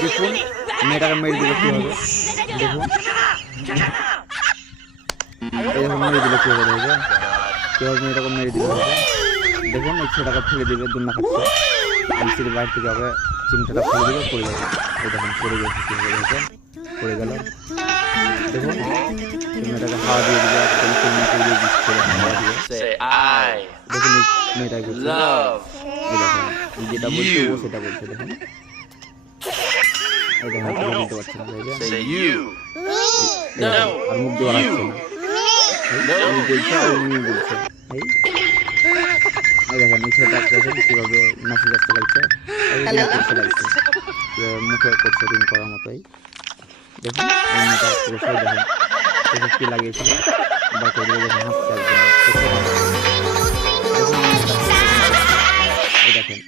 দেখুন মেয়েটাকে মেরে দিল কীভাবে, দেখুন এরকম মেরে দিল কীভাবে, দেখবে কীভাবে মেয়েটাকে মেরে দিল, দেখুন এই ছেলেটাকে ফেলে দিবে, দুন্না খাচ্ছে এলসির বাইরে থেকে হবে, চিমটাটা ফেলে দিবে, পড়ে যাবে, এই দেখুন পড়ে গেছে কীভাবে, দেখে পড়ে গেল, দেখুন মেয়েটাকে হাওয়া দিয়ে দিবে, একদম হাওয়া দিয়ে দেখুন মেয়েটা করছে, এই দেখুন যেটা বলছে ও সেটা বলছে, দেখুন এই দেখুন বলতে পারছে না, আর মুখ দিয়ে বাড়াচ্ছে না, বলছে আর উনি বলছে, এই দেখেন এই ছেলেটা দেখেন কীভাবে নাচি রাস্তা লাগছে, করতে লাগছে মুখে করছে রিং করার মতোই, দেখুন মেয়েটা পুরোটাই দেখেন দেখুন কী লাগিয়েছিল, বা করে দিলে যখন হাসছে একদম দেখেন